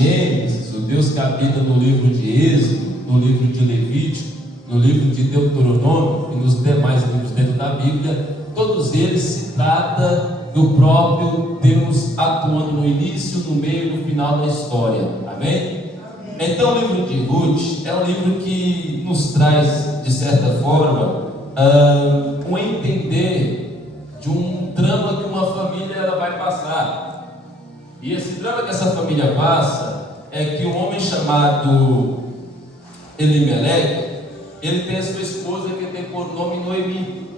Gênesis, o Deus que habita no livro de Êxodo, no livro de Levítico, no livro de Deuteronômio e nos demais livros dentro da Bíblia, todos eles se trata do próprio Deus atuando no início, no meio e no final da história. Amém? Então o livro de Ruth é um livro que nos traz, de certa forma, um entender de um drama que uma família ela vai passar. E esse drama que essa família passa é que um homem chamado Elimeleque, ele tem a sua esposa que tem por nome Noemi.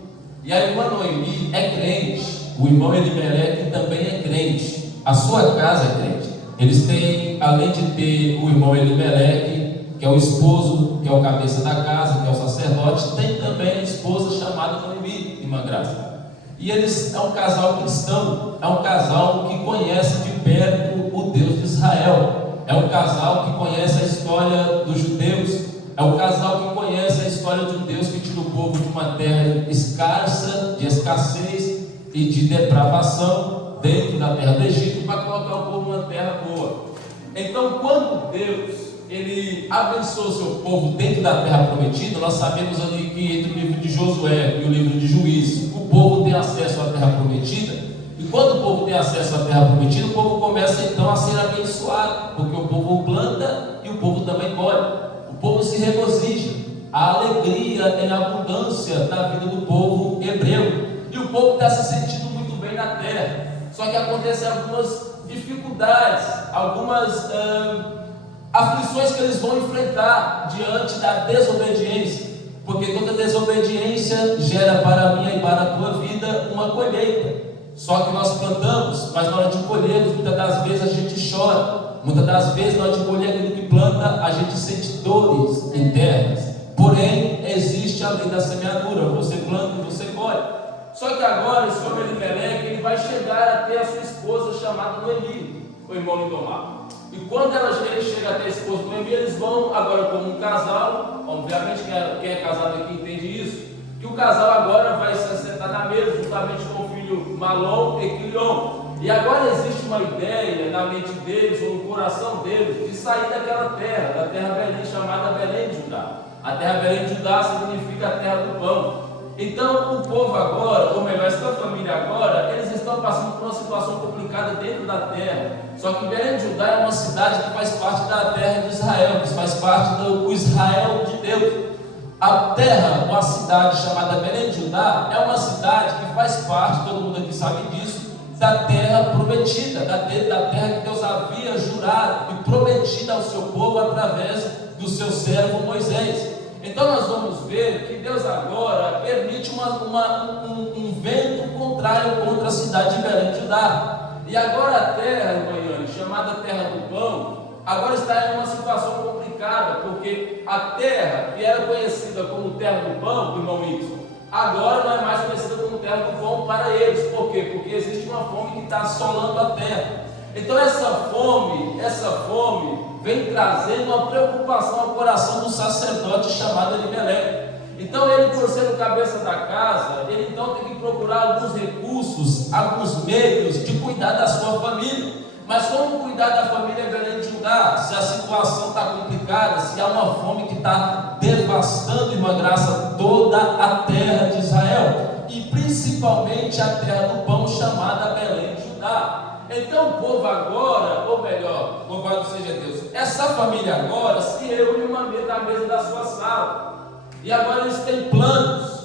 E a irmã Noemi é crente, o irmão Elimeleque também é crente, a sua casa é crente. Eles têm, além de ter o irmão Elimeleque, que é o esposo, que é o cabeça da casa, que é o sacerdote, tem também a esposa chamada Noemi, irmã Graça. E eles é um casal cristão, é um casal que conhece de perto o Deus de Israel, é um casal que conhece a história dos judeus, é um casal que conhece a história de um Deus que tira o povo de uma terra escassa, de escassez e de depravação dentro da terra do Egito, para colocar o povo numa terra boa. Então, quando Deus ele abençoa o seu povo dentro da terra prometida, nós sabemos ali que entre o livro de Josué e o livro de Juízes, o povo tem acesso à terra prometida. E quando o povo tem acesso à terra prometida, o povo começa então a ser abençoado, porque o povo planta e o povo também colhe. O povo se regozija, a alegria em abundância na vida do povo hebreu, e o povo está se sentindo muito bem na terra. Só que acontecem algumas dificuldades, algumas aflições que eles vão enfrentar diante da desobediência, porque toda desobediência gera para mim e para a tua vida uma colheita. Só que nós plantamos, mas na hora de colhermos, muitas das vezes a gente chora, muitas das vezes na hora de colher aquilo que planta, a gente sente dores internas. Porém, existe a lei da semeadura, você planta e você colhe. Só que agora esse homem Elimeleque, ele vai chegar até a sua esposa chamada Noemi, o irmão Lindomar. E quando ele chega até a esposa Noemi, eles vão agora como um casal. Obviamente quem é casado aqui entende isso, que o casal agora vai se assentar na mesa juntamente com o filho Malom e Quilion. E agora existe uma ideia na mente deles, ou no coração deles, de sair daquela terra, da terra Belém, chamada Belém de Judá. A terra Belém de Judá significa a terra do pão. Então o povo agora, ou melhor, essa família agora, eles estão passando por uma situação complicada dentro da terra. Só que Belém de Judá é uma cidade que faz parte da terra de Israel, que faz parte do Israel de Deus. A terra, uma cidade chamada Belém de Judá, é uma cidade que faz parte, todo mundo aqui sabe disso, da terra prometida, da terra que Deus havia jurado e prometido ao seu povo através do seu servo Moisés. Então nós vamos ver que Deus agora permite um vento contrário contra a cidade de Belém de Judá. E agora a terra, irmã, chamada terra do pão, agora está em uma situação complicada, porque a terra que era conhecida como terra do pão, irmão Wilson, agora não é mais conhecida como terra do pão para eles. Por quê? Porque existe uma fome que está assolando a terra. Então essa fome vem trazendo uma preocupação ao coração do sacerdote chamado Elimeleque. Então ele, por ser o cabeça da casa, ele então tem que procurar alguns recursos, alguns meios de cuidar da sua família. Mas como cuidar da família Belém de Judá, se a situação está complicada, se há uma fome que está devastando, irmã Graça, toda a terra de Israel, e principalmente a terra do pão chamada Belém de Judá. Então o povo agora, ou melhor, louvado seja Deus, essa família agora se reúne na mesa da sua sala, e agora eles têm planos.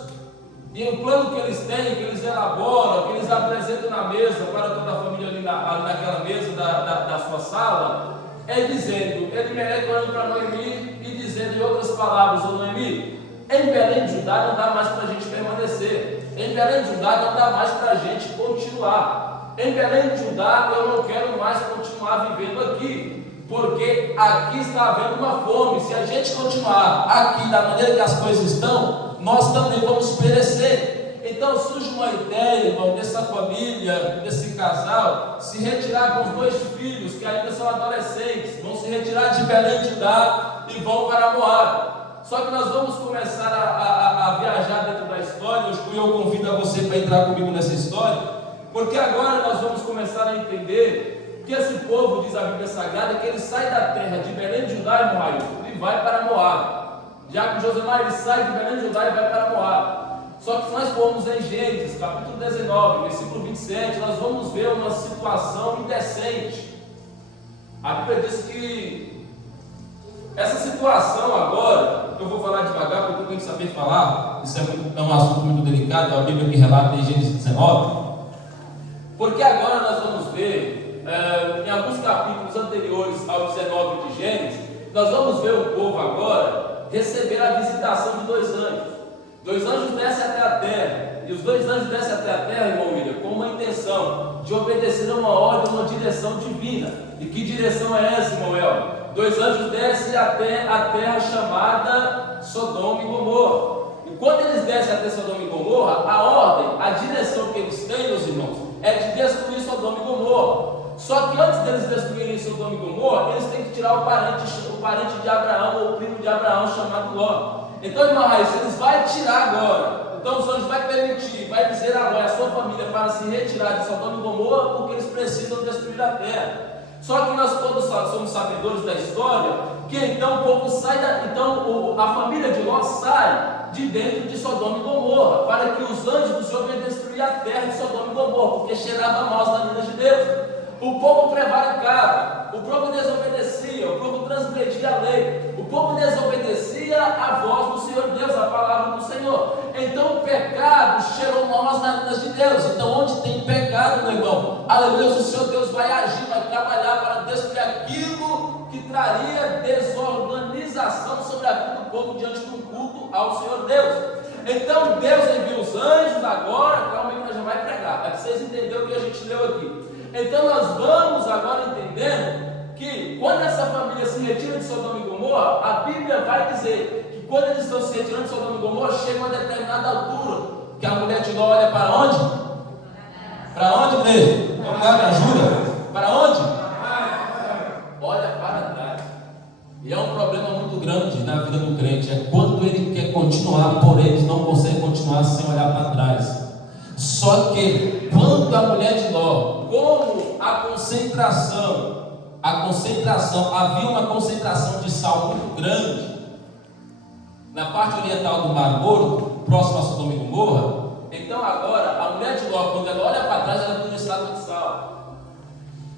E o plano que eles têm, que eles elaboram, que eles apresentam na mesa para toda a família ali naquela mesa da sua sala, é dizendo, Elimeleque olhando para Noemi e dizendo em outras palavras, ô Noemi, em Belém de Judá não dá mais para a gente permanecer, em Belém de Judá não dá mais para a gente continuar, em Belém de Judá eu não quero mais continuar vivendo aqui, porque aqui está havendo uma fome. Se a gente continuar aqui da maneira que as coisas estão, nós também vamos perecer. Então surge uma ideia, irmão, dessa família, desse casal, se retirar com os dois filhos, que ainda são adolescentes, vão se retirar de Belém de Judá e vão para Moabe. Só que nós vamos começar a viajar dentro da história. Hoje eu convido a você para entrar comigo nessa história, porque agora nós vamos começar a entender que esse povo, diz a Bíblia Sagrada, que ele sai da terra de Belém de Judá, irmão, e vai para Moab. Já que Josemar ele sai de Belém de Judá e vai para Moab. Só que se nós formos em Gênesis, capítulo 19, versículo 27, nós vamos ver uma situação indecente. A Bíblia diz que essa situação agora, eu vou falar devagar porque eu tenho que saber falar, isso é um assunto muito delicado, é a Bíblia que relata em Gênesis 19, porque agora nós vamos ver, em alguns capítulos anteriores ao 19 de Gênesis, nós vamos ver o povo agora receber a visitação de dois anjos. Dois anjos descem até a terra, e os dois anjos descem até a terra, irmão William, com uma intenção de obedecer a uma ordem, uma direção divina. E que direção é essa, irmão El? Dois anjos descem até a terra chamada Sodoma e Gomorra. E quando eles descem até Sodoma e Gomorra, a ordem, a direção que eles têm, meus irmãos, é de destruir Sodoma e Gomorra. Só que antes deles destruírem Sodoma e Gomorra, eles têm que tirar o parente de Abraão, ou o primo de Abraão, chamado Ló. Então, irmão Raíssa, eles vão tirar agora. Então os anjos vai permitir, vai dizer agora a sua família para se retirar de Sodoma e Gomorra, porque eles precisam destruir a terra. Só que nós todos somos sabedores da história, que então o povo sai a família de Ló sai de dentro de Sodoma e Gomorra, para que os anjos do Senhor venham destruir a terra de Sodoma e Gomorra, porque cheirava mal as narinas de Deus. O povo prevaricava, o povo desobedecia, o povo transgredia a lei, o povo desobedecia a voz do Senhor Deus, a palavra do Senhor. Então o pecado cheirou mal as narinas de Deus. Então onde tem pecado, meu irmão, aleluia, o Senhor Deus vai agir, vai trabalhar para destruir aquilo que traria desorganização sobre a vida do povo diante do culto ao Senhor Deus. Então Deus envia os anjos agora, calma aí que nós já vai pregar, é para vocês entenderem o que a gente leu aqui. Então nós vamos agora entendendo que quando essa família se retira de Sodoma e Gomorra, a Bíblia vai dizer que quando eles estão se retirando de Sodoma e Gomorra, chega uma determinada altura, que a mulher de Ló olha para onde? Para onde, Pedro? Vamos lá, me ajuda? Para onde? Olha para trás. E é um problema muito grande na vida do crente, é quando ele quer continuar, porém ele não consegue continuar sem olhar para trás. Só que quando a mulher de Ló, como a concentração, havia uma concentração de sal muito grande na parte oriental do Mar Morto, próximo a Sodoma e Gomorra. Então agora a mulher de Ló, quando ela olha para trás, ela tem uma estátua de sal.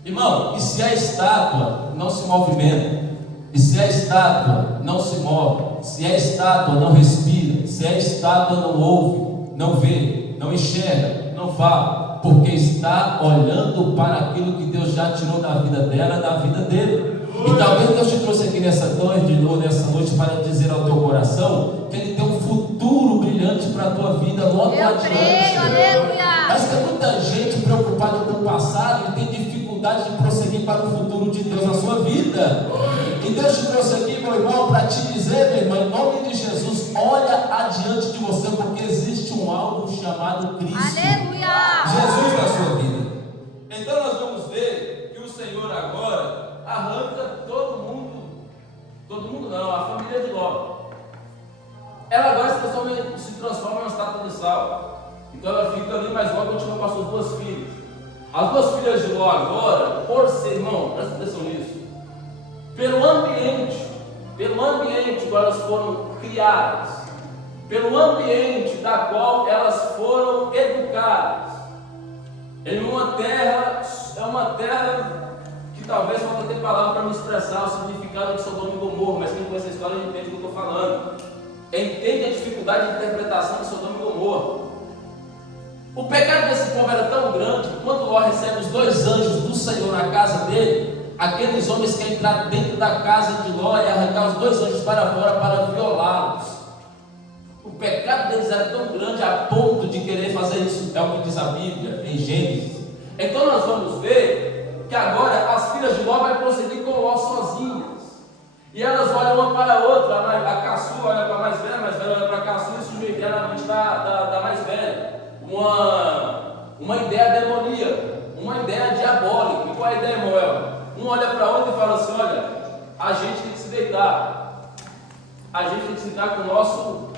Irmão, e se a estátua não se movimenta, e se a estátua não se move, se a estátua não respira, se a estátua não ouve, não vê, não enxerga, não fala, porque está olhando para aquilo que Deus já tirou da vida dela, da vida dele. E talvez Deus te trouxe aqui nessa noite para dizer ao teu coração que Ele tem um futuro brilhante para a tua vida logo adiante. Mas tem muita gente preocupada com o passado e tem dificuldade de prosseguir para o futuro de Deus na sua vida. E Deus te trouxe aqui, meu irmão, para te dizer, meu irmão, em nome de Jesus, olha adiante de você, porque existe um alvo chamado Cristo. Aleluia! Jesus na sua vida. Então nós vamos ver que o Senhor agora arranca todo mundo não, a família de Ló. Ela agora se transforma em uma estátua de sal. Então ela fica ali, mas Ló continua com as suas duas filhas. As duas filhas de Ló agora, por ser, irmão, presta atenção nisso, pelo ambiente que elas foram criadas, pelo ambiente da qual elas foram educadas, em uma terra, é uma terra que talvez falta ter palavra para me expressar o significado de Sodoma e Gomorra, mas quem conhece a história entende o que eu estou falando, entende a dificuldade de interpretação de Sodoma e Gomorra. O pecado desse povo era tão grande que quando Ló recebe os dois anjos do Senhor na casa dele, aqueles homens querem entrar dentro da casa de Ló e arrancar os dois anjos para fora para violá-los. O pecado deles era tão grande a ponto de querer fazer isso, é o que diz a Bíblia em Gênesis. Então nós vamos ver que agora as filhas de Ló vão prosseguir com Ló sozinhas. E elas olham uma para a outra, a caçula olha para a mais velha olha para a caçula e surge uma ideia na mente da mais velha. Uma ideia demoníaca, uma ideia diabólica. E qual é a ideia, Moel? Um olha para outro e fala assim: olha, a gente tem que se deitar, a gente tem que se deitar com o nosso.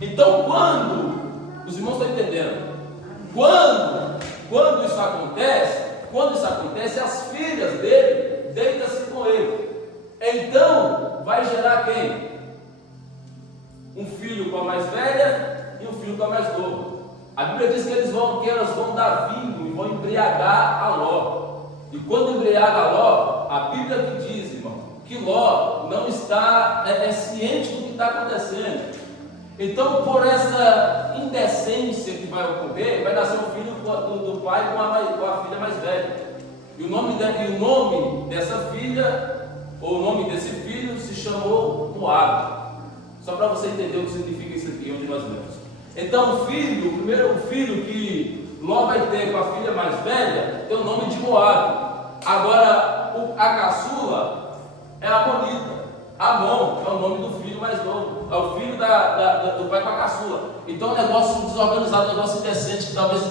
Então, quando os irmãos estão entendendo, quando isso acontece, quando isso acontece, as filhas dele deitam-se com ele. Então, vai gerar quem? Um filho com a mais velha e um filho com a mais nova. A Bíblia diz que elas vão dar vinho e vão embriagar a Ló. E quando embriaga a Ló, a Bíblia que diz, irmão, que Ló não está ciente do que está acontecendo. Então, por essa indecência que vai ocorrer, vai nascer um filho do pai com a filha mais velha. E o nome dessa filha, ou o nome desse filho, se chamou Moabe. Só para você entender o que significa isso aqui, onde nós lemos. Então, o primeiro filho que Ló vai ter com a filha mais velha, tem o nome de Moabe. Agora, a caçula é Amonita. Amon é o nome do filho mais novo, é o filho do pai com a caçula. Então, é um negócio desorganizado, um negócio indecente, que talvez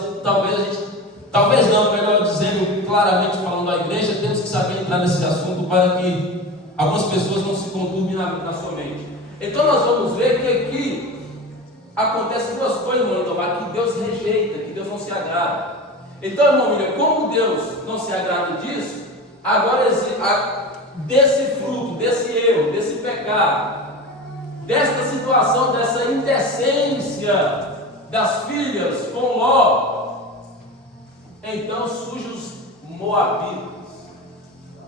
não, melhor dizendo, claramente falando à igreja, temos que saber entrar nesse assunto para que algumas pessoas não se conturbem na sua mente. Então, nós vamos ver que aqui acontecem duas coisas, irmão Lindomar, que Deus rejeita, que Deus não se agrada. Então, irmão William, como Deus não se agrada disso, agora desse fruto, desse erro, desse pecado, desta situação, dessa indecência das filhas com Ló, então surgem os Moabitas.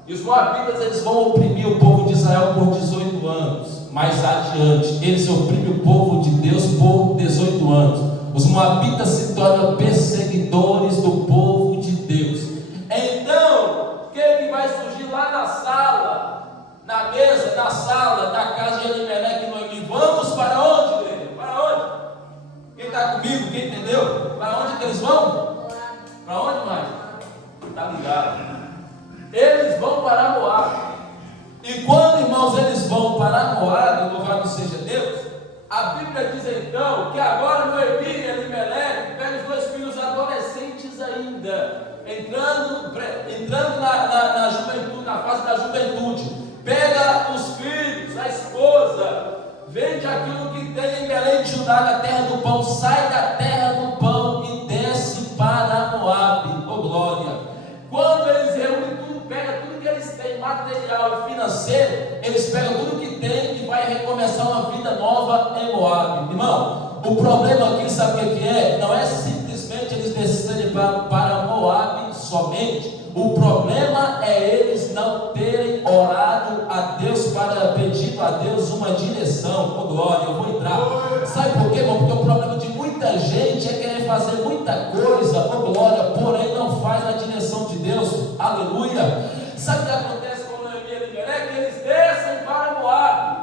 E os Moabitas, eles vão oprimir o povo de Israel por 18 anos. Mais adiante, eles oprimem o povo de Deus por 18 anos. Os Moabitas se tornam perseguidores do povo de Deus. Então, o que vai surgir lá na sala, na mesa, na sala da casa de Elimelec e Noemi? Vamos para onde, igreja? Para onde? Quem está comigo? Quem entendeu? Para onde que eles vão? Para onde mais? Está ligado? Eles vão para Moabe. E quando, irmãos, eles vão para Moabe, louvado seja Deus, a Bíblia diz então que agora Noemi e Elimelec pegam os dois filhos adolescentes ainda, entrando na juventude, na fase da juventude, pega os filhos, a esposa, vende aquilo que tem em Belém de Judá, na terra do pão, sai da terra do pão e desce para Moabe. Oh glória! Quando eles reúnem tudo, pega tudo que eles têm, material e financeiro, eles pegam tudo que tem e vai recomeçar uma vida nova em Moabe. Irmão, o problema aqui, sabe o que é? Não é simplesmente eles descerem para Moabe somente. O problema é eles não terem orado a Deus, pedido a Deus uma direção. Oh glória, eu vou entrar. Sabe por quê, irmão? Porque o problema de muita gente é querer fazer muita coisa, oh glória, porém não faz na direção de Deus. Aleluia. Sabe o que acontece com Noemi e Elimelec? Eles descem para Moabe.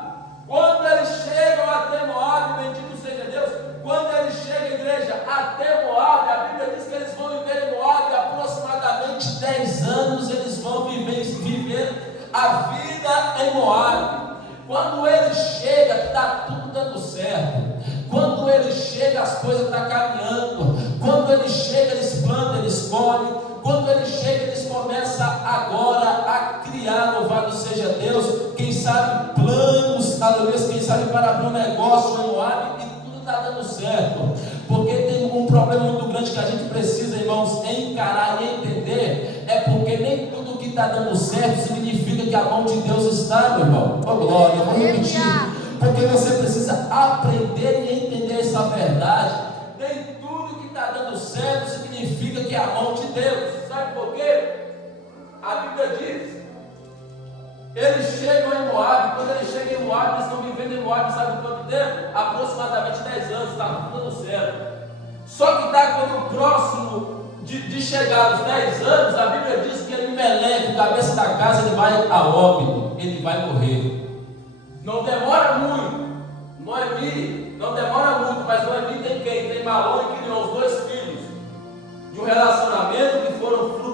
Quando eles chegam até Moabe, bendito seja Deus, quando eles chegam, igreja, até Moabe, a Bíblia diz que eles vão viver em Moabe aproximadamente 10 anos, eles vão viver a vida em Moabe. Quando ele chega, está tudo dando certo. Quando ele chega, as coisas estão caminhando. Quando ele chega, eles plantam, eles colhem. Quando ele chega, eles começam agora a criar, louvado seja Deus, quem sabe planos, aleluia, quem sabe para abrir um negócio em Moabe, e tudo está dando certo. Porque tem um problema muito grande que a gente precisa, irmãos, encarar e entender, é porque nem tudo que está dando certo significa que a mão de Deus está, meu irmão. Oh glória, eu vou repetir, porque você precisa aprender e entender essa verdade. Nem tudo que está dando certo significa que é a mão de Deus. Sabe por quê? A Bíblia diz, eles chegam em Moabe. Quando eles chegam em Moabe, eles estão vivendo em Moabe, sabe quanto tempo? Aproximadamente 10 anos, está tudo dando certo. Só que está quando próximo de chegar aos 10 anos, a Bíblia diz que Elimelec, o cabeça da casa, ele vai a óbito, ele vai morrer. Não demora muito. Noemi, não demora muito, mas Noemi tem quem? Tem Malom e Quilion, os dois filhos de um relacionamento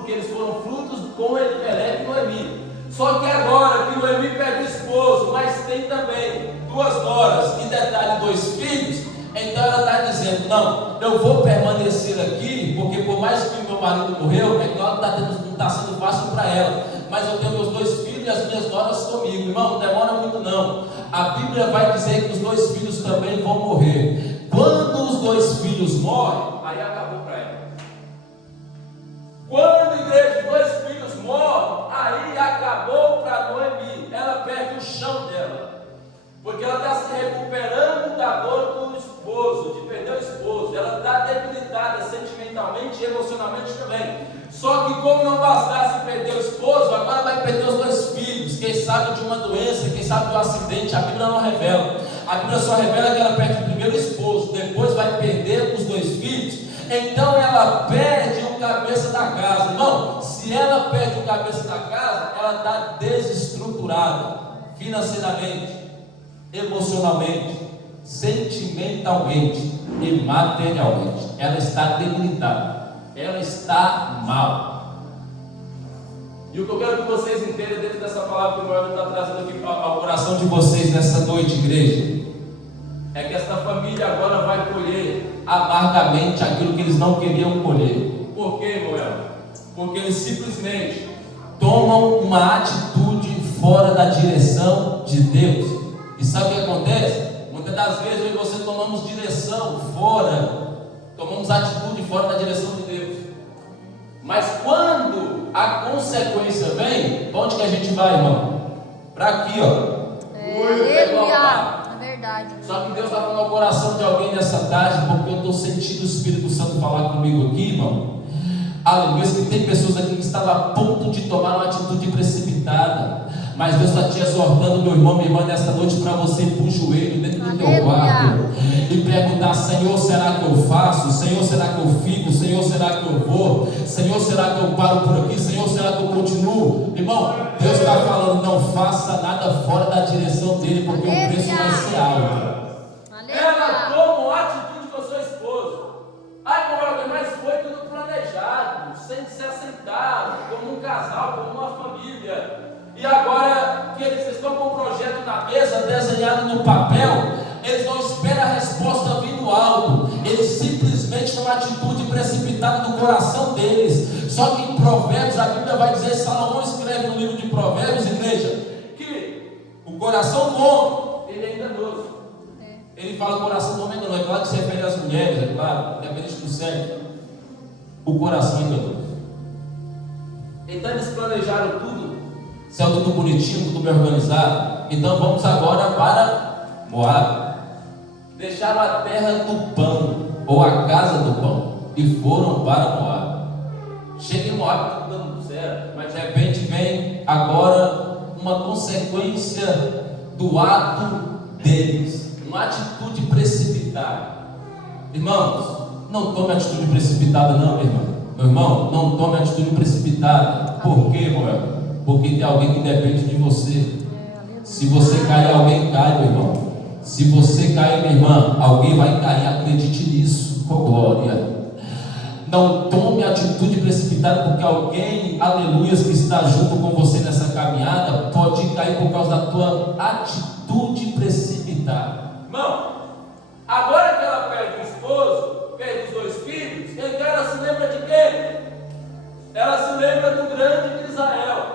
que eles foram frutos com Elimelec e Noemi. Só que agora que Noemi perde o esposo, mas tem também 2 noras e detalhe 2 filhos, então ela está dizendo, não, eu vou permanecer aqui, porque por mais que o meu marido morreu, é claro que não está sendo fácil para ela, mas eu tenho meus 2 filhos e as minhas noras comigo. Irmão, não demora muito não. A Bíblia vai dizer que os 2 filhos também vão morrer. Quando os 2 filhos morrem, aí acabou para ela. Quando, igreja, mentalmente e emocionalmente também. Só que como não bastasse perder o esposo, agora vai perder os 2 filhos. Quem sabe de uma doença, quem sabe de um acidente, a Bíblia não revela. A Bíblia só revela que ela perde primeiro o esposo, depois vai perder os 2 filhos. Então ela perde o cabeça da casa. Irmão, se ela perde o cabeça da casa, ela está desestruturada financeiramente, emocionalmente, sentimentalmente e materialmente. Ela está debilitada, ela está mal. E o que eu quero que vocês entendam dentro dessa palavra que o Senhor está trazendo aqui ao coração de vocês nessa noite, igreja, é que esta família agora vai colher amargamente aquilo que eles não queriam colher. Por quê, Moel? Porque eles simplesmente tomam uma atitude fora da direção de Deus. E sabe o que acontece? Muitas das vezes eu e você tomamos direção fora, tomamos atitude fora da direção de Deus. Mas quando a consequência vem, para onde que a gente vai, irmão? Para aqui, ó. Aleluia. É verdade. Só que Deus está falando ao coração de alguém nessa tarde, porque eu estou sentindo o Espírito Santo falar comigo aqui, irmão. Aleluia, que tem pessoas aqui que estavam a ponto de tomar uma atitude precipitada, mas Deus está te exortando, meu irmão, minha irmã, nesta noite, para você ir para o joelho dentro do teu quarto e perguntar: Senhor, será que eu faço? Senhor, será que eu fico? Senhor, será que eu vou? Senhor, será que eu paro por aqui? Senhor, será que eu continuo? Irmão, Deus está falando: não faça nada fora da direção dele, porque o preço vai ser alto. Ela toma atitude com o seu esposo. Ai, mas foi tudo planejado, sem se assentar, como um casal, como uma família. E agora que eles estão com o projeto na mesa, desenhado no papel, eles não esperam a resposta vir do alto. Eles simplesmente tomam uma atitude precipitada no coração deles. Só que em Provérbios, a Bíblia vai dizer, Salomão escreve no livro de Provérbios, igreja, que o coração do homem, ele é enganoso. Ele fala que o coração do homem é enganoso. É claro que se refere às mulheres, é claro, independente do sexo. O coração é enganoso. Então eles planejaram tudo, céu tudo bonitinho, tudo bem organizado. Então vamos agora para Moab. Deixaram a terra do pão, ou a casa do pão, e foram para Moab. Chega em Moab, tudo dando certo, mas de repente vem agora uma consequência do ato deles, uma atitude precipitada. Irmãos, não tome atitude precipitada não, meu irmão. Meu irmão, não tome atitude precipitada. Por quê, Moel? Porque tem alguém que depende de você. Se você cair, alguém cai, meu irmão. Se você cair, minha irmã, alguém vai cair. Acredite nisso, com glória. Não tome atitude precipitada, porque alguém, aleluias, que está junto com você nessa caminhada, pode cair por causa da tua atitude precipitada. Irmão, agora que ela perde o esposo, perde os 2 filhos, então ela se lembra de quem? Ela se lembra do grande Israel.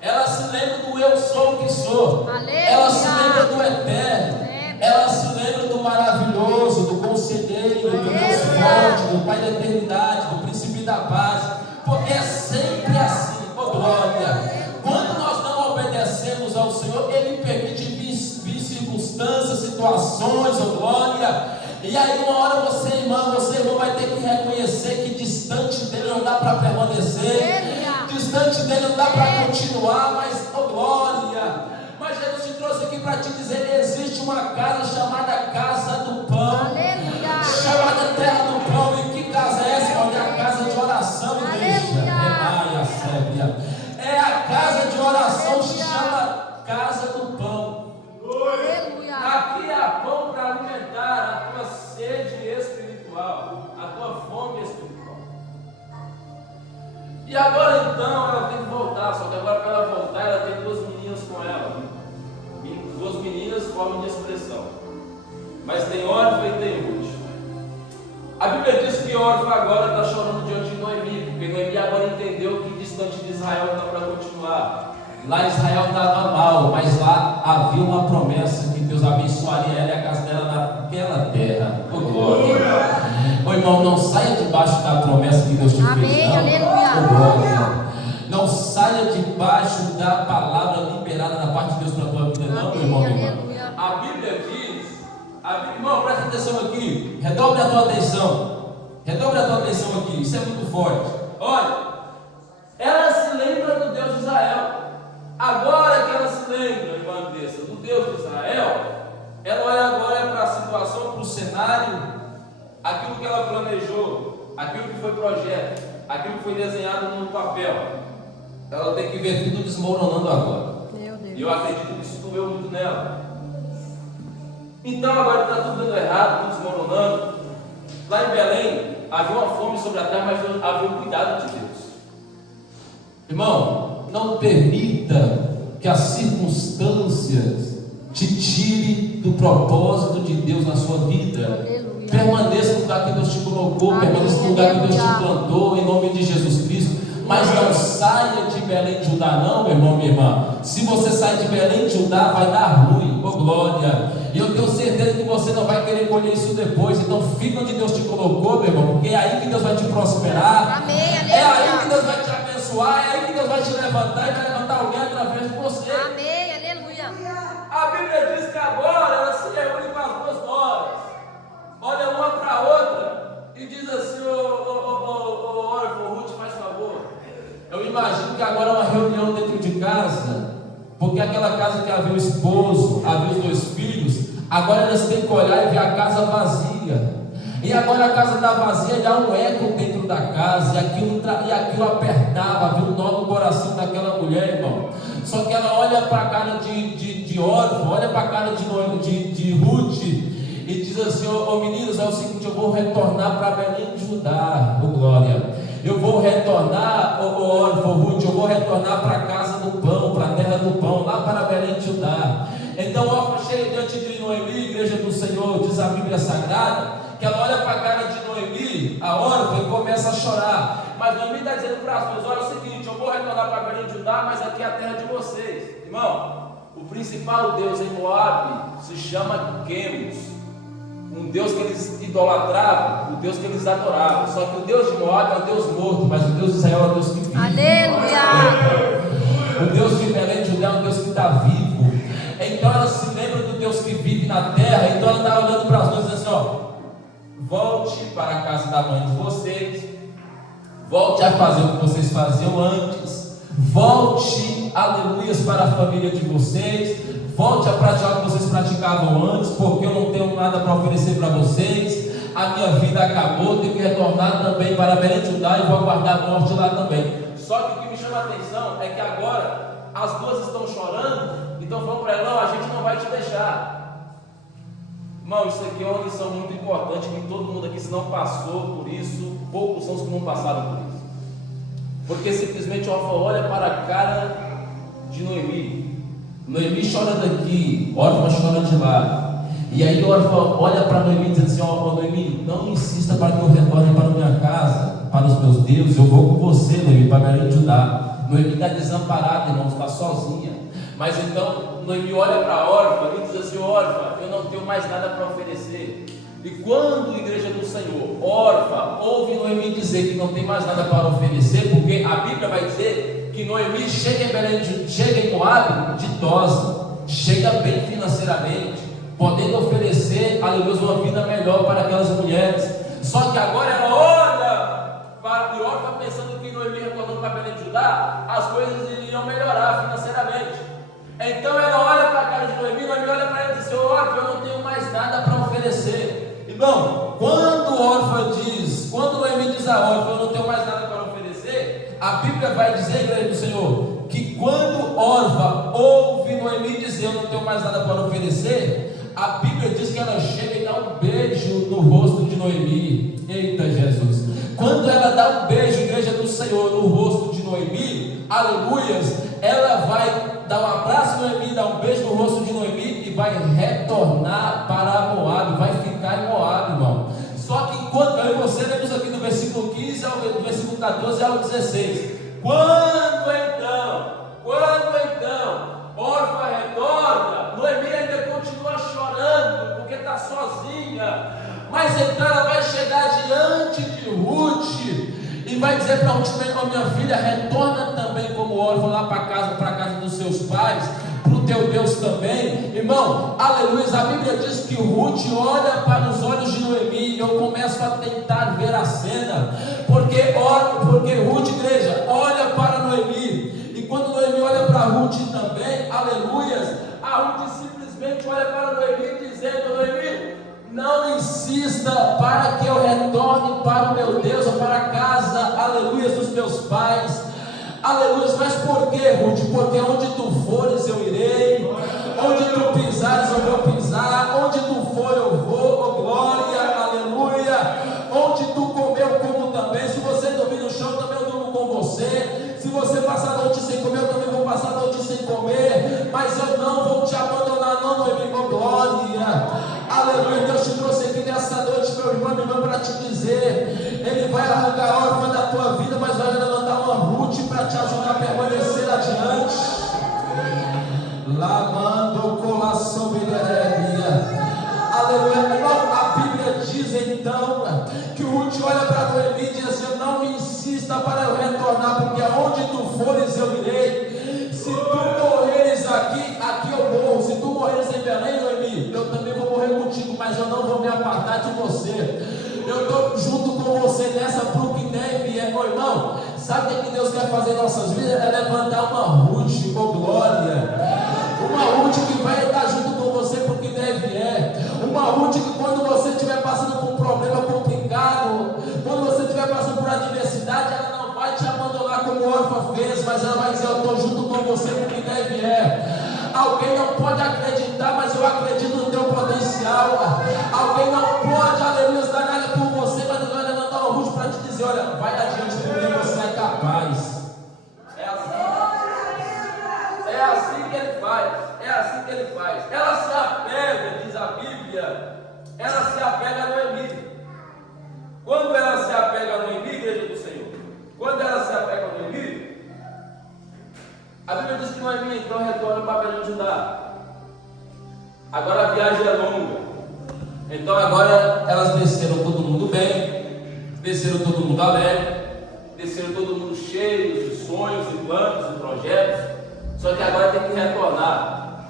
Ela se lembra do eu sou o que sou. Aleluia. Ela se lembra do eterno. Ela se lembra do maravilhoso, do conselheiro, do Deus forte, do Pai da eternidade, do príncipe da paz. Porque é sempre assim, oh glória. Quando nós não obedecemos ao Senhor, Ele permite vir circunstâncias, situações, oh glória. E aí uma hora você, irmão, vai ter que reconhecer que distante dele não dá para permanecer, distante dele não dá para continuar, mas, oh glória. Mas Jesus te trouxe aqui para te dizer: existe uma casa chamada Casa do Pão, chamada Terra do Pão. E que casa é essa? É a casa de oração, igreja. É a casa de oração, se chama Casa do Pão. Aqui há pão para alimentar a tua sede espiritual, a tua fome espiritual. E agora então ela tem que voltar, só que agora para ela voltar ela tem 2 meninas com ela. 2 meninas formam de expressão, mas tem órfã e tem Ruth. A Bíblia diz que órfã agora está chorando diante de Noemi, porque Noemi agora entendeu que distante de Israel não dá para continuar. Lá Israel estava mal, mas lá havia uma promessa que Deus abençoaria ela e a casa dela naquela terra. Oh glória! Ô irmão, não saia debaixo da promessa que Deus te fez, não. Oh glória! Não saia debaixo da palavra liberada da parte de Deus para a tua vida, não, meu irmão, minha irmã. A Bíblia diz, irmão, presta atenção aqui, redobre a tua atenção. Redobre a tua atenção aqui, isso é muito forte. Olha, ela se lembra do Deus de Israel. Agora que ela se lembra, irmã Andressa, do Deus de Israel, ela olha agora para a situação, para o cenário, aquilo que ela planejou, aquilo que foi projeto, aquilo que foi desenhado no papel. Ela tem que ver tudo desmoronando agora. Meu Deus. E eu acredito que isso doeu muito nela. Então agora está tudo dando errado, tudo desmoronando. Lá em Belém havia uma fome sobre a terra, mas havia um cuidado de Deus. Irmão, não permita que as circunstâncias te tire do propósito de Deus na sua vida. Aleluia. Permaneça no lugar que Deus te colocou, Amém. permaneça no lugar que Deus te Aleluia. plantou, em nome de Jesus Cristo. Mas não saia de Belém de Judá, não, meu irmão, minha irmã. Se você sair de Belém de Judá, vai dar ruim, ô glória. E eu tenho certeza que você não vai querer colher isso depois. Então fica onde Deus te colocou, meu irmão, porque é aí que Deus vai te prosperar. Amém. É aí Aleluia. que Deus vai te abençoar, é aí que Deus vai te levantar e vai levantar alguém através de você. Amém. Aleluia. A Bíblia diz que agora ela se reúne com as duas noras, olha uma para a outra e diz assim: Ruth, faz favor. Eu imagino que agora é uma reunião dentro de casa, porque aquela casa que havia o esposo, havia os 2 filhos, agora elas têm que olhar e ver a casa vazia. E agora a casa está vazia e há um eco dentro da casa, e aquilo apertava, havia um nó no coração daquela mulher, irmão. Só que ela olha para a cara de Orfa, olha para a cara de Ruth, e diz assim: ô meninos, é o seguinte, eu vou retornar para Belém de Judá, ô glória. Eu vou retornar, Orfa, Ruth, eu vou retornar para a casa do pão, para a terra do pão, lá para Belém de Judá. Então Orfa chega diante de Noemi, igreja do Senhor, diz a Bíblia Sagrada, que ela olha para a cara de Noemi, a Orfa, e começa a chorar. Mas Noemi está dizendo para as duas: olha, é o seguinte, eu vou retornar para Belém de Judá, mas aqui é a terra de vocês. Irmão, o principal Deus em Moabe se chama Quemos, um Deus que eles idolatravam, o Deus que eles adoravam. Só que o Deus de Moabe é um Deus morto, mas o Deus de Israel é um Deus que vive. Aleluia. O Deus de Belém de Judá é um Deus que está vivo. Então ela se lembra do Deus que vive na terra. Então ela está olhando para as duas e diz assim: ó, volte para a casa da mãe de vocês, volte a fazer o que vocês faziam antes, volte, aleluias, para a família de vocês, volte a praticar o que vocês praticavam antes, porque eu não tenho nada para oferecer para vocês, a minha vida acabou, tenho que retornar também para Belém de Judá e vou aguardar a morte lá também. Só que o que me chama a atenção é que agora as duas estão chorando, então falando para ela: não, a gente não vai te deixar. Irmão, isso aqui é uma lição muito importante, que todo mundo aqui, se não passou por isso, poucos são os que não passaram por isso. Porque simplesmente Orfa olha para a cara de Noemi. Noemi chora daqui, Orfa chora de lá. E aí Orfa olha para Noemi e diz assim: ó, Noemi, não insista para que eu retorne para a minha casa, para os meus deuses, eu vou com você, Noemi, para Belém de Judá. Noemi está desamparada, irmão, está sozinha. Mas então Noemi olha para Orfa e diz assim: Orfa, eu não tenho mais nada para oferecer. E quando, igreja do Senhor, Orfa ouve Noemi dizer que não tem mais nada para oferecer, porque a Bíblia vai dizer que Noemi chega em Moabe ditosa, chega bem financeiramente, podendo oferecer, aleluia, uma vida melhor para aquelas mulheres. Só que agora ela olha para Orfa pensando que Noemi, retornando para Belém de Judá, as coisas iriam melhorar financeiramente. Então ela olha para a cara de Noemi olha para ela e diz: Orfa, eu não tenho mais nada para oferecer. Irmão, quando Noemi diz a Orfa: eu não tenho mais nada para oferecer, a Bíblia vai dizer, igreja do Senhor, que quando Orfa ouve Noemi dizer: eu não tenho mais nada para oferecer, a Bíblia diz que ela chega e dá um beijo no rosto de Noemi. Eita Jesus! Quando ela dá um beijo, igreja do Senhor, no rosto de Noemi, aleluias, ela vai dar um abraço em Noemi, dar um beijo no rosto de Noemi e vai retornar para Moabe, vai ficar em Moabe, irmão. Só que quando eu e você lemos aqui do versículo 15 do versículo 14 ao 16, quando então Orfa retorna, Noemi ainda continua chorando porque está sozinha. Mas então ela vai chegar diante de Ruth e vai dizer para Ruth: minha filha, retorna também como órfã lá para a casa dos seus pais, para o o teu Deus também. Irmão, aleluia, a Bíblia diz que Ruth olha para os olhos de Noemi, e eu começo a tentar ver a cena, porque Ruth, igreja, olha para Noemi, e quando Noemi olha para Ruth também, aleluia, a Ruth simplesmente olha para Noemi dizendo: Noemi, não insista para que eu retorne para o meu Deus, ou para a casa, aleluia, dos meus pais. Aleluia, mas por que, Ruth? Porque onde tu fores eu irei, onde tu pisares eu vou pisar, onde tu for eu vou, oh glória, aleluia. Onde tu comer eu como também, se você dormir no chão também eu durmo com você, se você passar a noite sem comer eu também vou passar a noite sem comer, mas eu não vou te abandonar, não, Noemi, oh glória, aleluia. Deus te trouxe aqui nessa noite, meu irmão, para te dizer, Ele vai arrancar a órfã da tua vida, mas vai levantar uma Ruth para te ajudar a permanecer adiante. Lamando colação beneréria. Aleluia. A Bíblia diz então que Ruth olha para Noemi e diz assim: não me insista para eu retornar, porque aonde tu fores eu irei. Se tu morreres aqui eu morro. Se tu morreres em Belém, Noemi, eu também vou morrer contigo, mas eu não vou me apartar de você. Eu estou junto com você nessa para o que deve é, meu irmão. Sabe o que Deus quer fazer em nossas vidas? É levantar uma Ruth, oh glória. Uma Ruth que vai estar junto com você para o que deve é. Uma Ruth que quando você estiver passando por um problema complicado, quando você estiver passando por adversidade, ela não vai te abandonar como órfã fez, mas ela vai dizer: eu estou junto com você para o que deve é. Alguém não pode acreditar, mas eu acredito no teu potencial. Alguém não pode, aleluia, dar nada por você, mas Deus vai levantar uma Ruth para te dizer: olha, vai adiante porque você é capaz. É assim que ele faz. É assim que ele faz. Ela se apega, diz a Bíblia, ela se apega a Noemi. Quando ela se apega a Noemi, igreja do Senhor, quando ela se apega a Noemi, a Bíblia diz que Noemi então retorna para Belém de Judá. Agora a viagem é longa. Então agora elas desceram todo mundo bem, desceram todo mundo alegre, desceram todo mundo cheio de sonhos e planos e projetos. Só que agora tem que retornar.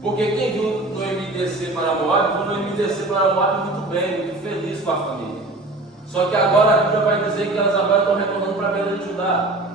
Porque quem viu Noemi descer para Moab, viu Noemi descer para Moab muito bem, muito feliz com a família. Só que agora a Bíblia vai dizer que elas agora estão retornando para Belém de Judá.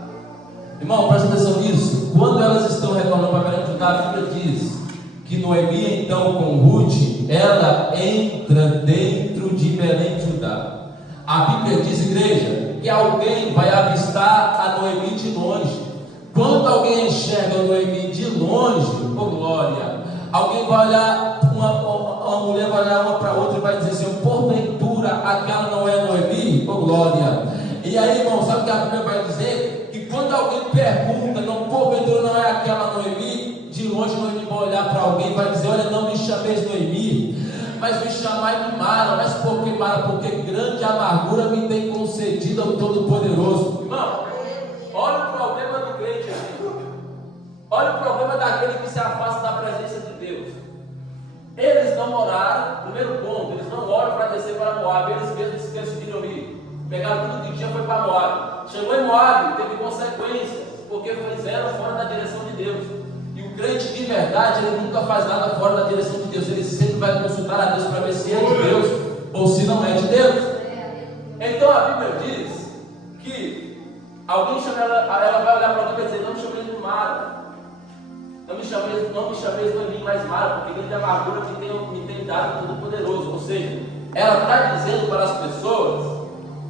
Irmão, presta atenção nisso. Quando elas estão retornando para Belém de Judá, a Bíblia diz que Noemi então com Ruth, ela entra dentro de Belém de Judá. A Bíblia diz, igreja, que alguém vai avistar a Noemi de longe. Quando alguém enxerga a Noemi de longe, oh glória, alguém vai olhar, uma mulher vai olhar uma para outra e vai dizer assim: porventura aquela não é Noemi, oh glória. E aí, irmão, sabe o que a Bíblia vai dizer? Que quando alguém pergunta, não, porventura não é aquela Noemi, de longe Noemi vai olhar para alguém e vai dizer: olha, não me chameis Noemi, mas me chamai de Mara. Mas por que Mara? Porque grande amargura me tem concedido ao Todo-Poderoso. Irmão, olha o problema do crente aqui. Olha o problema daquele que se afasta da presença de Deus. Eles não oraram, primeiro ponto, eles não oram para descer para Moab, eles mesmos se decidiram ir. Pegaram tudo que tinha e foi para Moab. Chegou em Moab, teve consequências, porque fizeram fora da direção de Deus. E o crente de verdade, ele nunca faz nada fora da direção de Deus. Ele sempre vai consultar a Deus para ver se é de Deus ou se não é de Deus. Então a Bíblia diz que alguém chama ela vai olhar para alguém e vai dizer: não me chameis de Mara, não me chameis Noemi, mas Mara, porque grande amargura me tem dado Todo-Poderoso. Ou seja, ela está dizendo para as pessoas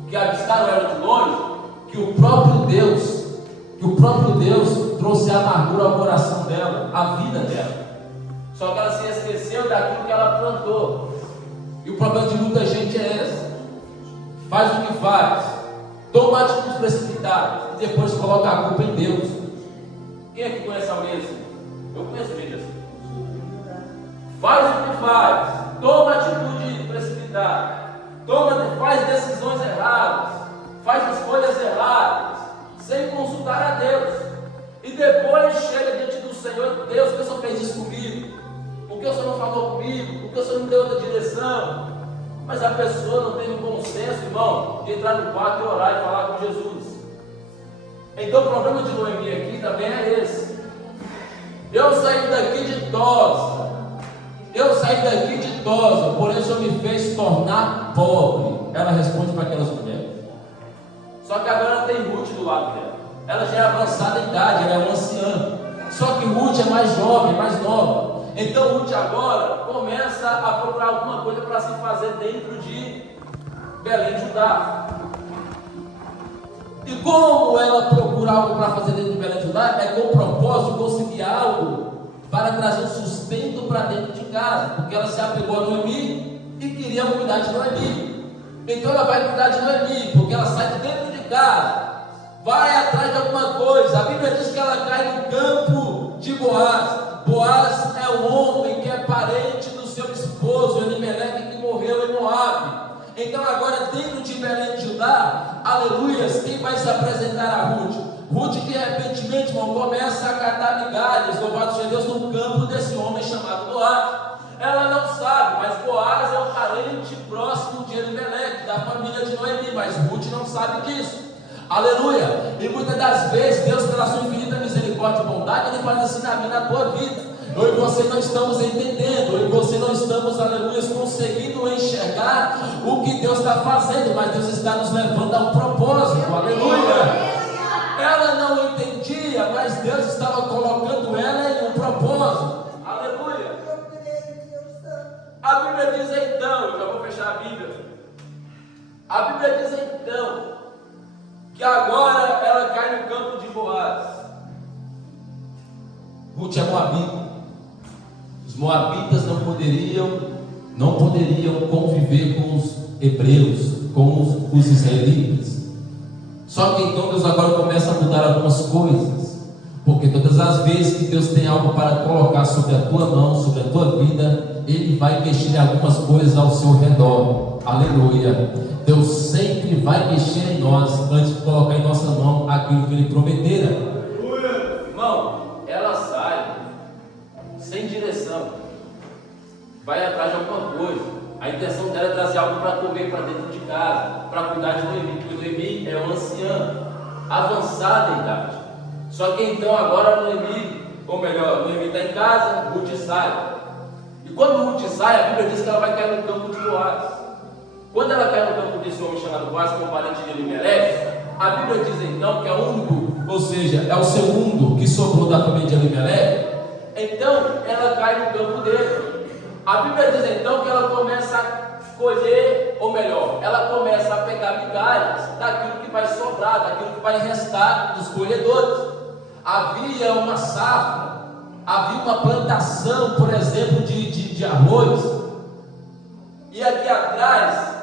que avistaram ela de longe que o próprio Deus trouxe a amargura ao coração dela, à vida dela. Só que ela se esqueceu daquilo que ela plantou. E o problema de muita gente é esse: faz o que faz, toma atitudes precipitadas e depois coloca a culpa em Deus. Quem é que conhece alguém assim? Eu conheço gente assim. Faz o que faz, toma atitude precipitada, faz decisões erradas, faz escolhas erradas, sem consultar a Deus. E depois chega diante do Senhor: Deus, por que o Senhor fez isso comigo? Por que o Senhor não falou comigo? Por que o Senhor não deu outra direção? Mas a pessoa não teve bom senso, irmão, de entrar no quarto e orar e falar com Jesus. Então o problema de Noemi aqui também é esse. Eu sei saí daqui ditosa, porém o Senhor me fez tornar pobre. Ela responde para aquelas mulheres. Só que agora tem Ruth do lado dela. Ela já é avançada em idade, ela é uma anciã. Só que Ruth é mais jovem, mais nova. Então Ruth agora começa a procurar alguma coisa para se fazer dentro de Belém, Judá. E como ela procura algo para fazer dentro de Belém, Judá, é com o propósito de conseguir algo para trazer um sustento para dentro de casa, porque ela se apegou a Noemi e queria cuidar de Noemi. Então ela vai cuidar de Noemi, porque ela sai de dentro de casa, vai atrás de alguma coisa. A Bíblia diz que ela cai no campo de Boaz. Boaz é o homem que é parente do seu esposo Elimeleque, que morreu em Moabe. Então agora dentro de Belém de Judá, aleluias, quem vai se apresentar a Ruth? Ruth de repentemente, irmão, começa a catar migalhas, louvado seja Deus, no campo desse homem chamado Boaz. Ela não sabe, mas Boaz é um parente próximo de Elimeleque, da família de Noemi, mas Ruth não sabe disso. Aleluia! E muitas das vezes Deus, pela sua infinita misericórdia e bondade, Ele faz assim na minha, na tua vida. Eu e você não estamos entendendo, eu e você não estamos, aleluia, conseguindo enxergar o que Deus está fazendo, mas Deus está nos levando a um propósito, aleluia. Ela não entendia, mas Deus estava colocando ela em um propósito, aleluia. A Bíblia diz então, eu já vou fechar a Bíblia. A Bíblia diz então que agora ela cai no campo de Boaz. Ruth é moabita. Os moabitas não poderiam conviver com os hebreus, com os israelitas. Só que então Deus agora começa a mudar algumas coisas, porque todas as vezes que Deus tem algo para colocar sobre a tua mão, sobre a tua vida, Ele vai mexer algumas coisas ao seu redor, aleluia. Deus sempre vai mexer em nós, antes de colocar em nossa mão aquilo que Ele prometera. Irmão, ela sai sem direção, vai atrás de alguma coisa. A intenção dela é trazer algo para comer para dentro de casa, para cuidar de Noemi, porque Noemi é uma anciã, avançada em idade. Só que então agora Noemi está em casa, Ruth sai. E quando Ruth sai, a Bíblia diz que ela vai cair no campo de Boaz. Quando ela cai no campo desse homem chamado Boaz, que é um parente de Elimeleque, a Bíblia diz então que é o único, ou seja, é o segundo que sobrou da família de Elimeleque. Então ela cai no campo dele. A Bíblia diz então que ela começa a colher, ou melhor, ela começa a pegar migalhas daquilo que vai sobrar, daquilo que vai restar dos colhedores. Havia uma safra, havia uma plantação, por exemplo, de arroz. E aqui atrás,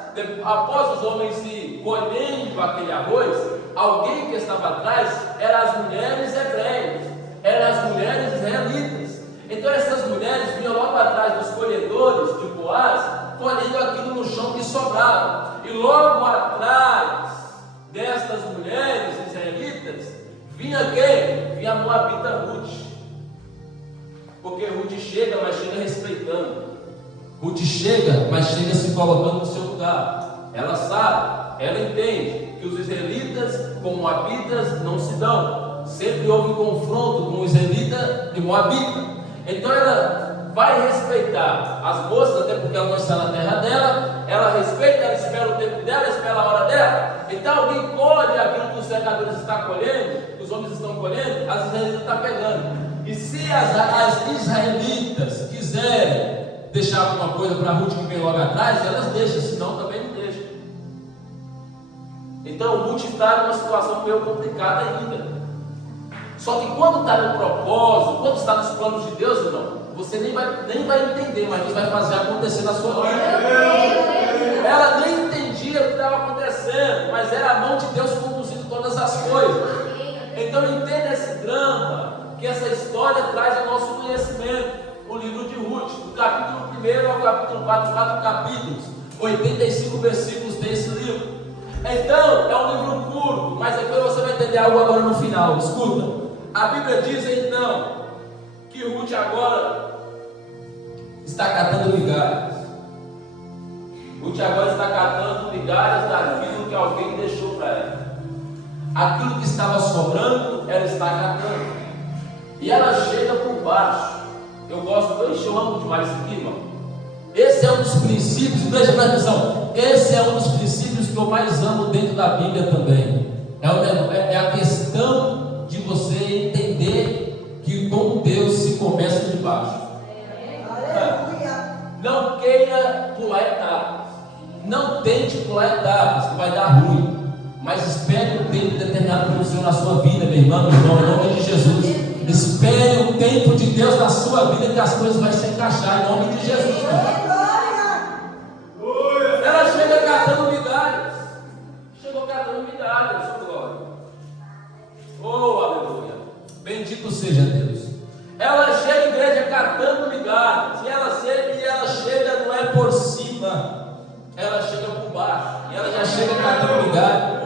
após os homens se colhendo aquele arroz, alguém que estava atrás eram as mulheres hebreias, eram as mulheres israelitas. Então essas mulheres vinham logo atrás dos colhedores de Boaz, colhendo aquilo no chão que sobrava. E logo atrás destas mulheres israelitas, vinha quem? Vinha a moabita Ruth. Porque Ruth chega, mas chega respeitando. Ruth chega, mas chega se colocando no seu lugar. Ela sabe, ela entende que os israelitas com moabitas não se dão. Sempre houve confronto com o israelita e moabita. Então ela vai respeitar as moças, até porque ela não está na terra dela. Ela respeita, ela espera o tempo dela, espera a hora dela. Então alguém colhe aquilo que os segadores estão colhendo, que os homens estão colhendo, as israelitas estão pegando. E se as israelitas quiserem deixar alguma coisa para Ruth que vem logo atrás, elas deixam, senão também não deixam. Então Ruth está numa situação meio complicada ainda. Só que quando está no propósito, quando está nos planos de Deus, irmão, você nem vai entender, mas Deus vai fazer acontecer na sua vida. Ela nem entendia o que estava acontecendo, mas era a mão de Deus conduzindo todas as coisas. Então entenda esse drama, que essa história traz ao nosso conhecimento. O livro de Ruth, do capítulo 1 ao capítulo 4 capítulos, 85 versículos desse livro. Então, é um livro curto, mas depois você vai entender algo agora no final. Escuta, a Bíblia diz então que Ruth agora está catando migalhas. Ruth agora está catando migalhas daquilo que alguém deixou para ela. Aquilo que estava sobrando, ela está catando. E ela chega por baixo. Eu amo demais isso aqui, irmão. Esse é um dos princípios, igreja, presta atenção, esse é um dos princípios que eu mais amo dentro da Bíblia também. É a questão de você entender que com Deus se começa de baixo. Não queira pular etapas, não tente pular etapas, que vai dar ruim. Mas espere um tempo determinado pelo Senhor na sua vida, meu irmão, meu irmão, em nome de Jesus. Espere o tempo de Deus na sua vida, que as coisas vão se encaixar, em nome de Jesus. Ela chega catando migalhas. Chegou catando migalhas, sua glória. Oh, aleluia. Bendito seja Deus. Ela chega à igreja catando migalhas. E ela chega não é por cima, ela chega por baixo. E ela já chega catando migalhas,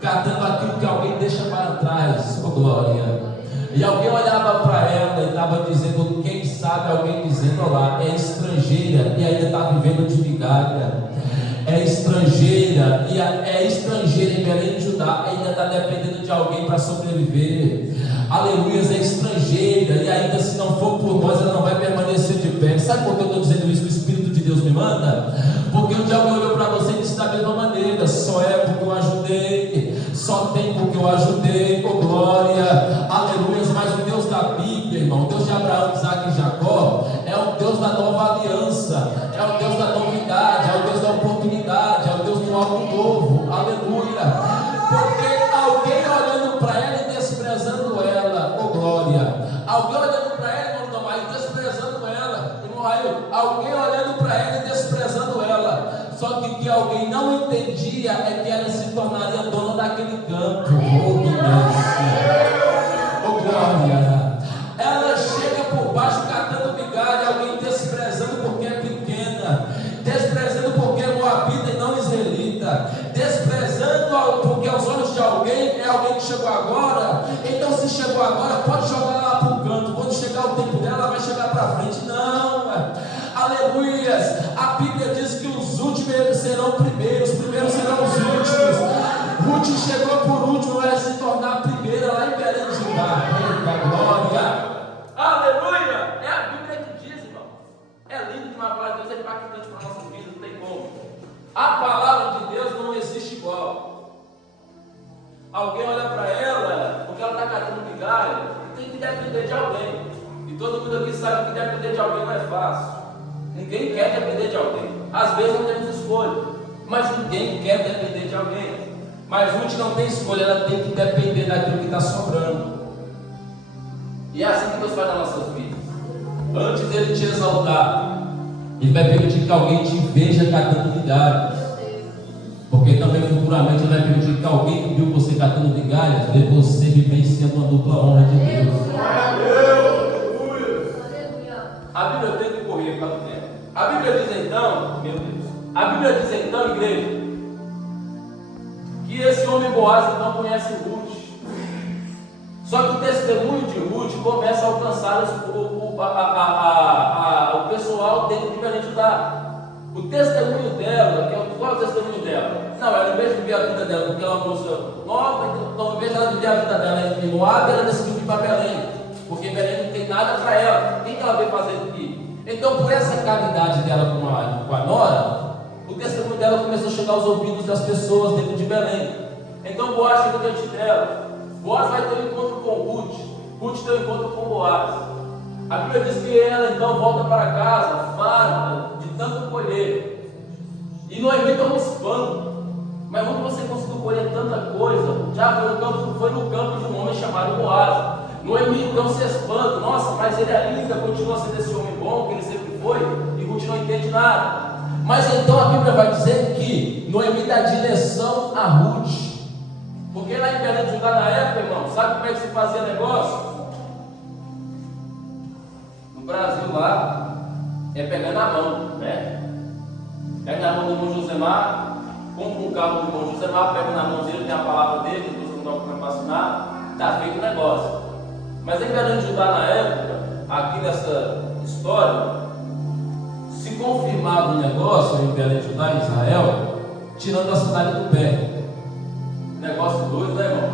catando aquilo que alguém deixa para trás. Oh, glória. E alguém olhava para ela e estava dizendo, quem sabe alguém dizendo, olha lá, é estrangeira e ainda está vivendo de migalha. É estrangeira em Belém de Judá, ainda está dependendo de alguém para sobreviver. Aleluia, é estrangeira e ainda se não for por nós, ela não vai permanecer de pé. Sabe por que eu estou dizendo isso? O Espírito de Deus me manda? Porque um dia alguém olhou para você e disse da mesma maneira, só é porque eu ajudei, só tem porque eu ajudei, oh glória, aleluia. Mas o Deus da Bíblia, irmão, o Deus de Abraão, Isaac e Jacó, é o Deus da nova aliança, é o Deus da novidade, é o Deus da oportunidade, é o Deus do algo novo, aleluia. Porque alguém olhando para ela e desprezando ela, oh glória, alguém olhando para ela, irmão Tomás, e desprezando ela, irmão Raio, alguém olhando para ela e desprezando ela. Só que o que alguém não entendia é que ela se tornaria dona daquele campo. Oh meu Deus, oh glória. Ela chega por baixo catando migalha, alguém desprezando porque é pequena, desprezando porque é moabita e não israelita, desprezando porque aos olhos de alguém é alguém que chegou agora. Então se chegou agora, pode jogar ela para o canto, quando chegar o tempo dela, ela vai chegar para frente. Não, aleluias. A Bíblia diz que os últimos serão primeiros, os primeiros serão os últimos. Ruth chegou por último, vai se tornar a primeira lá em Belém de Judá. Eita glória, aleluia. É a Bíblia que diz, irmão. É lindo que uma palavra de Deus é impactante para a nossa vida, não tem como. A palavra de Deus não existe igual. Alguém olha para ela, porque ela está catando migalha, e tem que depender de alguém. E todo mundo aqui sabe que depender de alguém não é fácil. Ninguém quer depender de alguém. Às vezes não temos escolha, mas ninguém quer depender de alguém. Mas Ruth não tem escolha, ela tem que depender daquilo que está sobrando. E é assim que Deus faz nas nossas vidas. Antes dele te exaltar, Ele vai permitir que alguém te veja catando migalhas. Porque também futuramente Ele vai permitir que alguém que viu você catando migalhas vê você vivenciando uma dupla honra de Deus. A Bíblia tem que correr para o tempo. A Bíblia diz então, meu Deus, a Bíblia diz então, igreja, que esse homem Boaz então conhece Ruth. Só que o testemunho de Ruth começa a alcançar o pessoal dentro de Belém de Judá. O testemunho dela, qual é o testemunho dela? Não, ela em vez de viver a vida dela, porque ela é uma moça nova, então em vez de ela viver a vida dela em Moab, ela decidiu vir para Belém, porque Belém não tem nada para ela. O que ela veio fazer aqui? Então, por essa caridade dela com a nora, o testemunho dela começou a chegar aos ouvidos das pessoas dentro de Belém. Então Boaz chega diante dela. Boaz vai ter um encontro com Ruth. Ruth tem um encontro com Boaz. A Bíblia diz que ela então volta para casa, farta de tanto colher. E Noemi toma um espanto. Mas como você conseguiu colher tanta coisa? Já foi no campo de um homem chamado Boaz. Noemi então se espanta. Nossa, mas ele ainda continua sendo esse homem bom que ele sempre foi. E Ruth não entende nada. Mas então a Bíblia vai dizer que Noemi dá direção a Ruth. Porque lá em Belém de Judá na época, irmão, sabe como é que se fazia negócio? No Brasil lá, é pegar na mão, né? Pega na mão do irmão Josemar, compra um carro do irmão Josemar, pega na mão dele, tem a palavra dele, depois não dá para assinar, está feito o negócio. Mas em Belém de Judá na época, aqui nessa história, se confirmava o negócio em Belém de Judá, em Israel, tirando a cidade do pé. Negócio doido, né, irmão?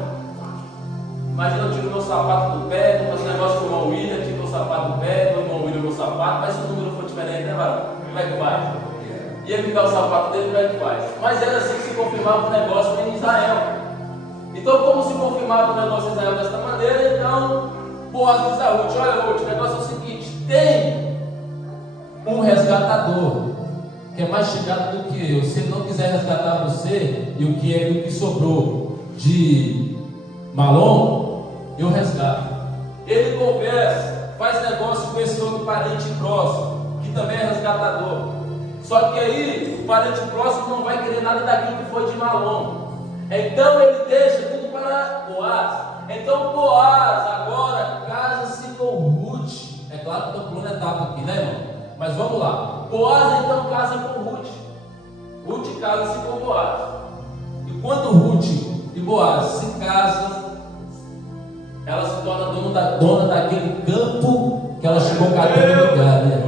Imagina eu tiro meu sapato do pé, vou fazer negócio com o irmão William, tiro meu sapato do pé, o irmão William meu sapato, mas se o número for diferente, né, varão? como é que faz? Ia ficar o sapato dele, como é que faz? Mas era assim que se confirmava o negócio em Israel. Então, como se confirmava o negócio em Israel desta maneira, então Boaz diz a Ruth: olha, Ruth, o negócio é o seguinte, tem um resgatador que é mais chegado do que eu. Se ele não quiser resgatar você e o que sobrou de Malom, eu resgato. Ele conversa, faz negócio com esse outro parente próximo, que também é resgatador. Só que aí o parente próximo não vai querer nada daquilo que foi de Malom. Então ele deixa tudo para Boaz. Então Boaz agora casa-se com Ruth. É claro que estou pulando etapa aqui, né, irmão? Mas vamos lá. Boaz então casa com Ruth. Ruth casa-se com Boaz. E quando Ruth e Boaz se casam, ela se torna dona daquele campo que ela chegou catando no lugar, né?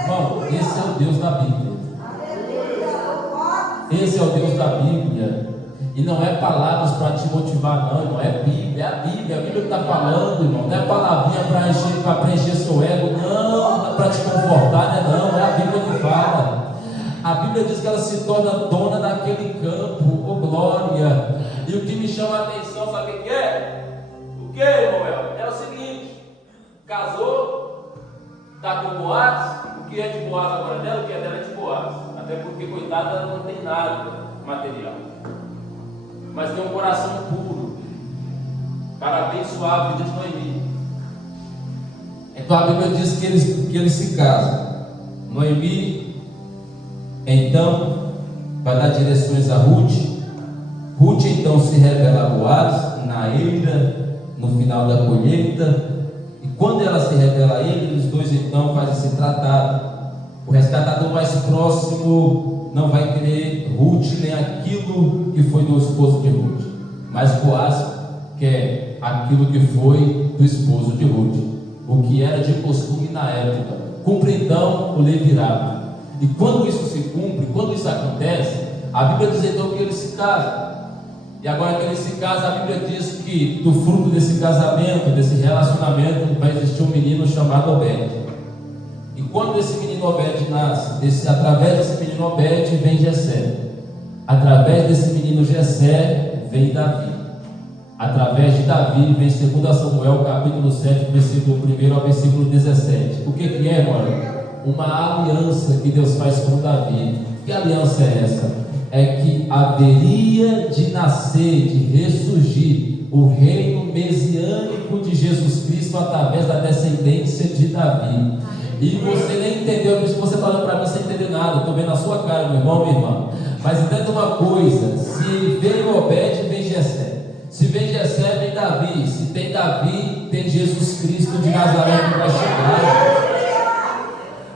Irmão, esse é o Deus da Bíblia. Esse é o Deus da Bíblia. E não é palavras para te motivar, não, irmão. É Bíblia, é a Bíblia que está falando, irmão. Não é palavrinha para preencher seu ego, não é para te confortar, né? Não, é a Bíblia que fala. A Bíblia diz que ela se torna dona daquele campo, oh glória. E o que me chama a atenção, sabe o que é? O que, irmão? É o seguinte: casou, está com Boaz. O que é de Boaz agora é dela, o que é dela é de Boaz. Até porque, coitada, ela não tem nada material, mas tem um coração puro para abençoar a vida de Noemi. Então a Bíblia diz que eles se casam. Noemi então vai dar direções a Ruth. Ruth então se revela a Boaz na eira, no final da colheita. E quando ela se revela a ele, os dois então fazem esse tratado. O resgatador mais próximo não vai querer Ruth nem aquilo que foi do esposo de Ruth, mas Boaz quer aquilo que foi do esposo de Ruth, o que era de costume na época. Cumpre então o levirato. E quando isso se cumpre, quando isso acontece, a Bíblia diz então que eles se casam. E agora que eles se casam, a Bíblia diz que do fruto desse casamento, desse relacionamento, vai existir um menino chamado Obed. E quando esse menino Obed nasce, através desse menino Obed vem Jessé. Através desse menino Jessé vem Davi. Através de Davi vem 2 Samuel, capítulo 7, versículo 1 ao versículo 17. O que é, irmão? Uma aliança que Deus faz com Davi. Que aliança é essa? É que haveria de nascer, de ressurgir o reino messiânico de Jesus Cristo através da descendência de Davi. E você nem entendeu, por isso você está olhando para mim sem entender nada. Estou vendo a sua cara, meu irmão, minha irmã. Mas entenda uma coisa: se vem Obed, vem Jessé. Se vem Jessé, vem Davi. Se tem Davi, tem Jesus Cristo de Nazaré que vai chegar.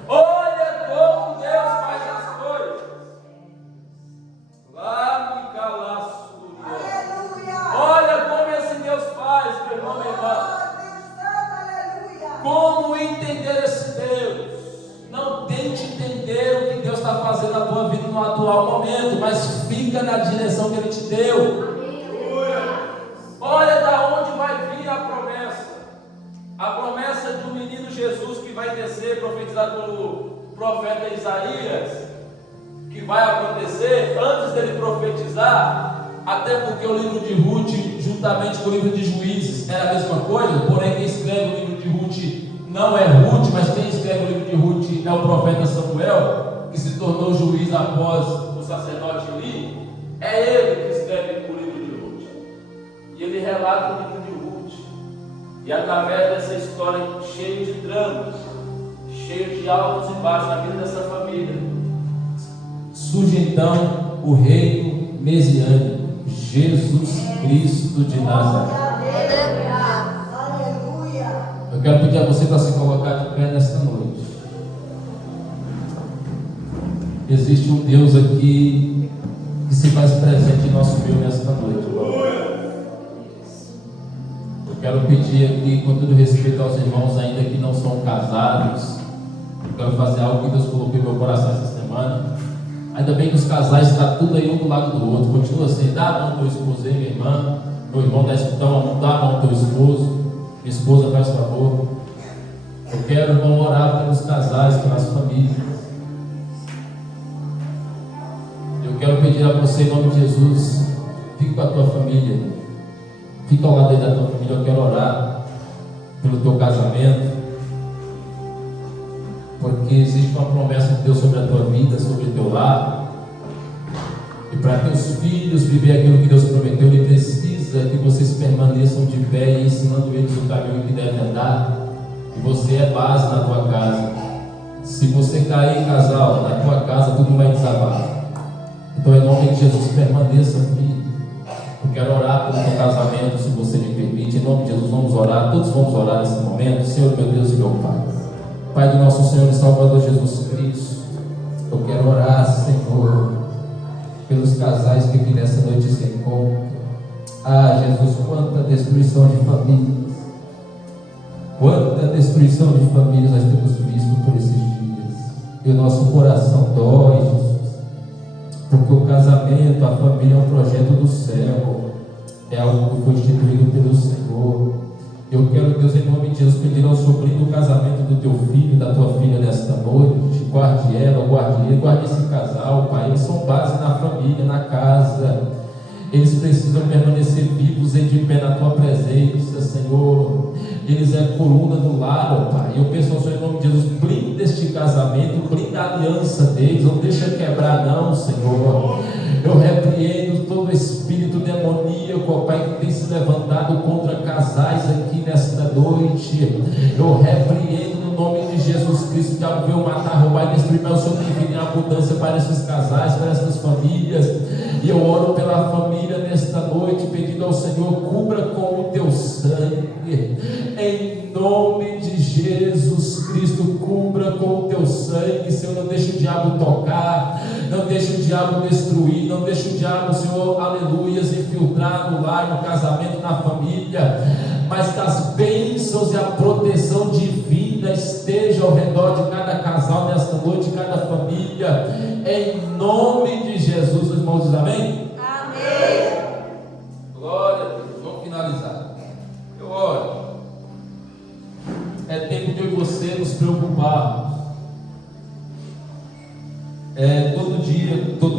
Olha como Deus faz as coisas. Lá me calaço. Olha como esse Deus faz, meu irmão, minha irmã. Como entender esse Deus? Não tente entender o que Deus está fazendo na tua vida no atual momento, mas fica na direção que Ele te deu. Olha da onde vai vir a promessa. A promessa do menino Jesus que vai descer, profetizado pelo profeta Isaías, que vai acontecer antes dele profetizar, até porque o livro de Ruth, juntamente com o livro de Juízes, era a mesma coisa. Porém, quem escreve o livro de Ruth não é Ruth, mas quem escreve o livro de Ruth é o profeta Samuel, que se tornou juiz após o sacerdote Eli. É ele que escreve o livro de Ruth. E ele relata o livro de Ruth. E através dessa história cheia de dramas, cheia de altos e baixos na vida dessa família, surge então o reino messiânico, Jesus Cristo de Nazaré. Eu quero pedir a você para se colocar de pé nesta noite. Existe um Deus aqui que se faz presente em nosso meio nesta noite. Eu quero pedir aqui, com todo respeito aos irmãos ainda que não são casados, eu quero fazer algo que Deus colocou em meu coração essa semana. Ainda bem que os casais estão tudo aí um do lado do outro. Continua assim: dá a mão ao teu esposo aí, minha irmã. Meu irmão está escutando, dá a mão ao teu esposo. Minha esposa, faz favor. Eu quero, irmão, orar pelos casais, pelas famílias. Eu quero pedir a você, em nome de Jesus, fique com a tua família, fique ao lado da tua família. Eu quero orar pelo teu casamento, porque existe uma promessa de Deus sobre a tua vida, sobre o teu lar. E para teus filhos viver aquilo que Deus prometeu, Ele precisa que vocês permaneçam de pé e ensinando eles o caminho que devem andar. E você é base na tua casa. Se você cair, casal, na tua casa tudo vai desabar. Então, em nome de Jesus, permaneça, filho. Eu quero orar pelo teu casamento, se você me permite. Em nome de Jesus, vamos orar. Todos vamos orar nesse momento. Senhor, meu Deus e meu Pai, Pai do nosso Senhor e Salvador Jesus Cristo, eu quero orar, Senhor, pelos casais que aqui nessa noite se encontram. Ah, Jesus, quanta destruição de famílias, quanta destruição de famílias nós temos visto por esses dias. E o nosso coração dói, Jesus, porque o casamento, a família é um projeto do céu, é algo que foi instituído pelo Senhor. Eu quero, Deus, em nome de Jesus, pedir ao sobrinho do casamento do teu filho, da tua filha nesta noite. Guarde ela, guarde ele, guarde esse casal, Pai. Eles são base na família, na casa. Eles precisam permanecer vivos e de pé na tua presença, Senhor. Eles é a coluna do lar, Pai. Eu peço ao Senhor, em nome de Jesus, blinda este casamento, blinda a aliança deles, não deixa quebrar, não, Senhor. Eu repreendo todo espírito demoníaco, ó Pai, que tem se levantado contra casais aqui nesta noite. Eu repreendo no nome de Jesus Cristo. O diabo veio matar, roubar e destruir, mas o Senhor tem que vir em abundância para esses casais, para essas famílias. E eu oro pela família nesta noite, pedindo ao Senhor, cubra com o teu sangue, em nome de Jesus Cristo. Cubra com o teu sangue, Senhor. Não deixe o diabo tocar, não deixe o diabo destruir, não deixe o diabo, Senhor, aleluias, infiltrar no lar, no casamento, na família. Mas que as bênçãos e a proteção divina esteja ao redor de cada casal nesta noite, de cada família, em nome de Jesus. Os irmãos dizem amém? Amém. Glória a Deus. Vamos finalizar. Eu oro. É tempo de eu e você nos preocupar. Todo dia, todo